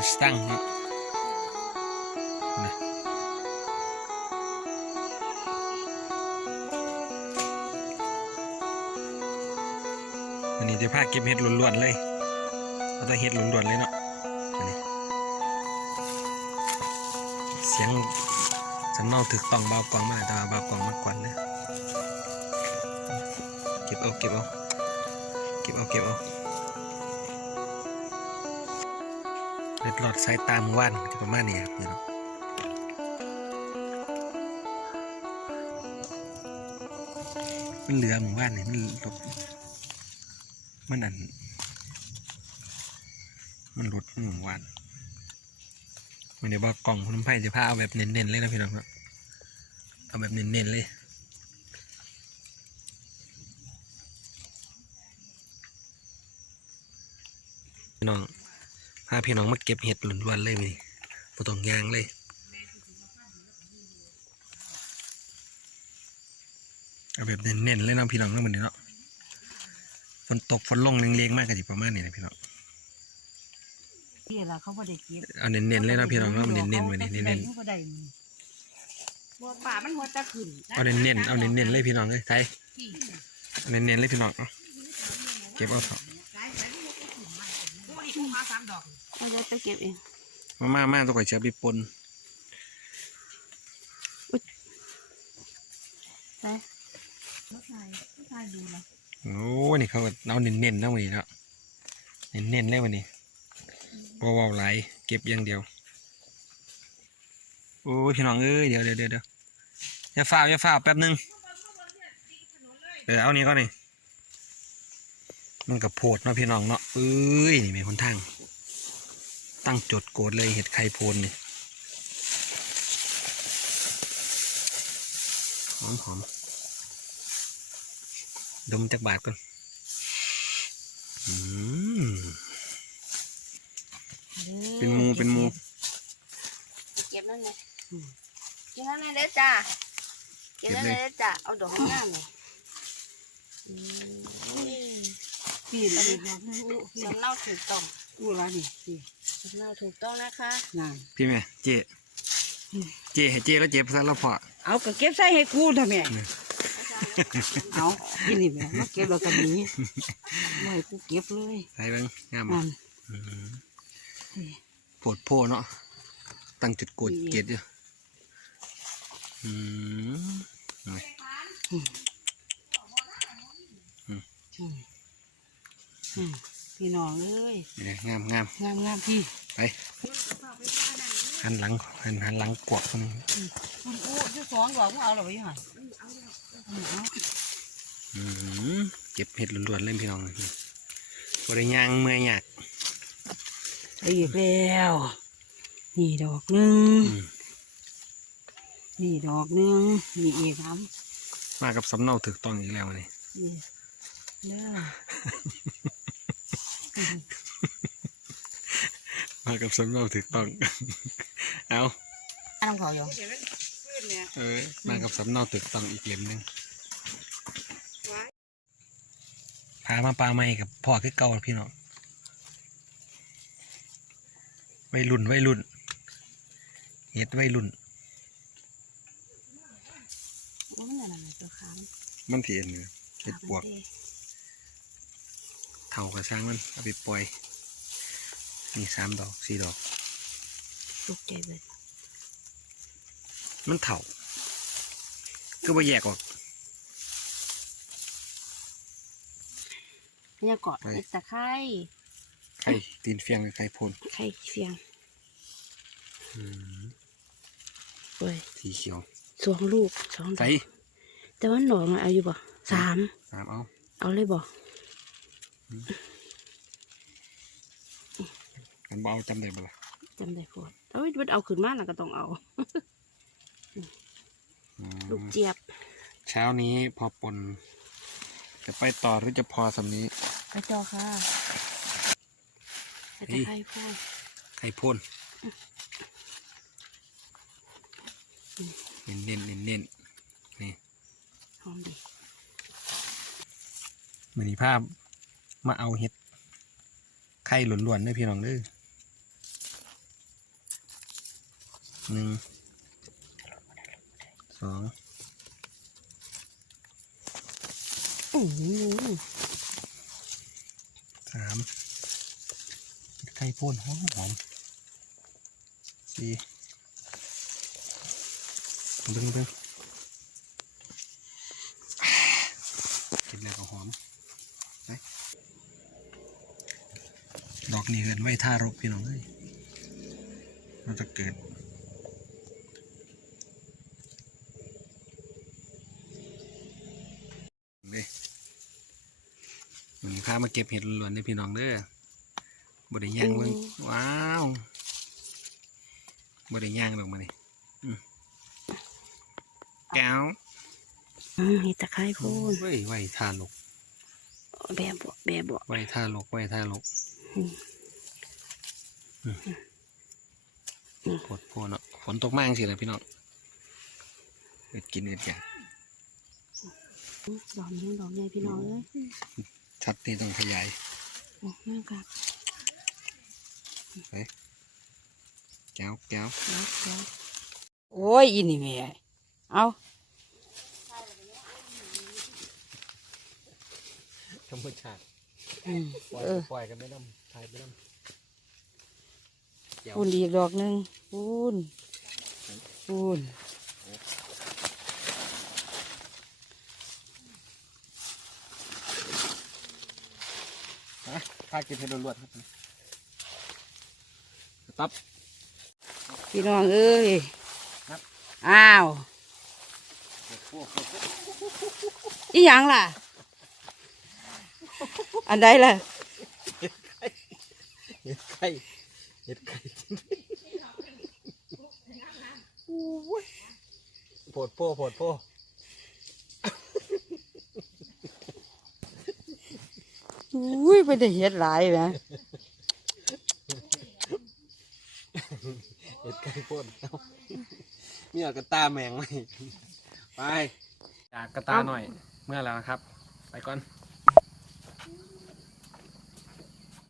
ะสตังค์เนาะนะวันนี้จะพาเก็บเห็ดล้วนๆเลยเอาแต่เห็ดล้วนๆเลยเนาะนนเสียงสำเนาถึกต้องเบากองมากแต่ว่าเบากองมากกว่านยเก็บเอาเก็บเอาเก็บเอาเก็บเอา เล็ดหลอดสายตามู่านจะประมาณนี้ครับพี่น้องมันเหลือหมู่บ้านนี่มันลดมันอัน มันลดหมู่บ้านมันเดี๋ยวบอกกล่องคุณน้ำไผ่จะพาเอาแบบเน้นๆเลยนะพี่น้องครับเอาแบบเน้นๆเลยพี่น้อง พาพี่น้องมาเก็บเห็ดหลุนวันเลยมีบ่ต้องยางเลยเอาแบบเน้นๆเลยเนาะพี่น้องเนาะมันนี้เนาะฝนตกฝนลงเลียงๆมากก็สิประมาณนี้นะพี่น้องที่ละเขาบ่ได้เก็บเอาเน้นๆเลยเนาะพี่น้องเนาะมันเน้นๆไว้นี่เน้นๆบ่ได้บัวป่ามันหัวตะขึ้นๆเอาเน้นๆเอาเน้นๆเลยพี่น้องเลยใส่เอาเน้นๆเลยพี่น้องเนาะเก็บเอาเถอะ เอาจะไปเก็บเองมามามาตัวก่อยเชียไปปนไปรถไฟรถไฟดูนะโอ้นี่เขาก็เอาเน้นๆนะวันนี้เนาะเน้นๆเลยวันนี้บ่เว้าหลายเก็บอย่างเดียว โอ้ยพี่น้องเอ้ยเดี๋ยวเดี๋ยวเดี๋ยวเดี๋ยวอย่าฝ้าวอย่าฝ้าวแป๊บหนึงเดี๋ยวเอานี้ก่อนนี่มันกับโพดเนาะพี่น้องเนาะเอ้ยนี่มีคนทาง ตั้งจดโกดเลยเห็ดไข่โพนนี่หอมหอมดมจากบาทก่อนอืมเป็นหมูเป็นหมูเก็บนั่นเลยเก็บนั่นเลยเด้อจ้าเก็บนั่นเลยเด้อจ้าเอาดอกงามเลย พี่ละนี่นะอู้พี่สำเนาถูกต้องอู้ละนี่พี่สำเนาถูกต้องนะคะนั่นพี่แม่เจเจให้เจแล้วเจ็บซะแล้วพอเอาก็เก็บใส่ให้กูทำไมเนี่ยเอากินนี่แม่มาเก็บแล้วก็หนีไม่กูเก็บเลยใส่เบ้างงามบ่นั่นอืมนี่โพดโพเนาะตั้งจุดโกดเกตอยู่อืมอืมอืม พี่น้องเอ้ยนี่งามงามงามงามพี่ไปหันหลังหันหันหลังกวกคนมันอู้อยู่สองดอกมึงเอาหรอวะยี่ห้อเอาเอาอืมเก็บเห็ดล้วนๆเล่นพี่น้องบริยางเมื่อยยากไปอีกแล้วนี่ดอกหนึงอืมนี่ดอกหนึงนี่อีกครับมากับสำเนาถูกต้องอีกแล้วนี่นี่เด้อากับสำเนาถูกต้อง เอาน้ำเขาอยู่เออมากับสำเนาถูกต้องอีกเล่มหนึงพามาปลาไม้กับพ่อคือเก่าพี่น้องวัยรุ่นวัยรุ่นเฮ็ดวัยรุ่น โอ้ยนั่นน่ะตัวขาวมันเถียนอยู่เฮ็ดปวก เท่ากับช้างมันเอาไปปล่อย นี่สามดอกสี่ดอกลูกใจเลยมันเถ่าก็บ่แยกออกเนี่ยเกาะไปเห็ดตะไคร้ไข่ตีนเฟียงกับไข่โพนไข่เฟียงอืมเว้ยสีเขียวสองลูกสองดอใส่กแต่ว่าหนองอะเอาอยู่บ่สามสามเอาเอาเลยบ่ กันบ่เอาจำได้บ่ล่ะจำได้พอดเอ้ยมันเอาขึ้นมาแล้วก็ต้องเอา อืมลูกเจี๊ยบเช้านี้พอปน จะไปต่อหรือจะพอสำนี้ ไปจอค่ะเห็ดตะไคร้พ่อไข่โพนเน้นเน้นเน้นเน้นๆนี่หอมดีมือนี้ภาพมาเอาเห็ดไข่ล้วนๆเด้อพี่น้องเด้อ หนึ่งสองสามไข่พ่นหอมหอมสี่เบิ้งเบิ้งกินแล้วก็หอมไปดอกนี้เกินไว้ท่ารกพี่น้องเอ้ยมันจะเกิดามาเก็บเห็ดล้วนๆในพี่น้องเด้อบไดย่างเบิ่งว้าวบไดย่างดอกมานี่อืมแก้วอืมนี่ตะไคร้พูนเว้ยไว้ท่าลกแบบบ่แบบบ่ไว้ท่าลกไว้ท่าลกอืมอืมปวดปวดเนาะฝนตกมากสิเลยพี่น้องเอ็ดกินเอ็ดแกะดอกนี้ดอกใหญ่พี่น้องเอ้ย ชัดนี่ต้องขยายโอ้แม่กัดแก้วแก้วแล้วแล้วโอ้ยอีนี่แม่เอาธรรมชาติอืมปล่อยเออปล่อยกันไม่น้ำทายไม่น้ำแก้วพูนอีกดอกหนึ่งพูนพูน ฮะพากินเห็ดล้วนๆครับตับ พี่น้องเอ้ยครับ อ้าวอีหยังล่ะ อันใดล่ะ เห็ดไข่เห็ดไข่โผดโป้โผดโป้ อุ้ยไปได้เห็ดหลายนะเห็ดไข่โป้นเอ้ามีเอากระตาแมงไหมไปจากกระตาหน่อย เมื่อแล้วนะครับ ไปก่อน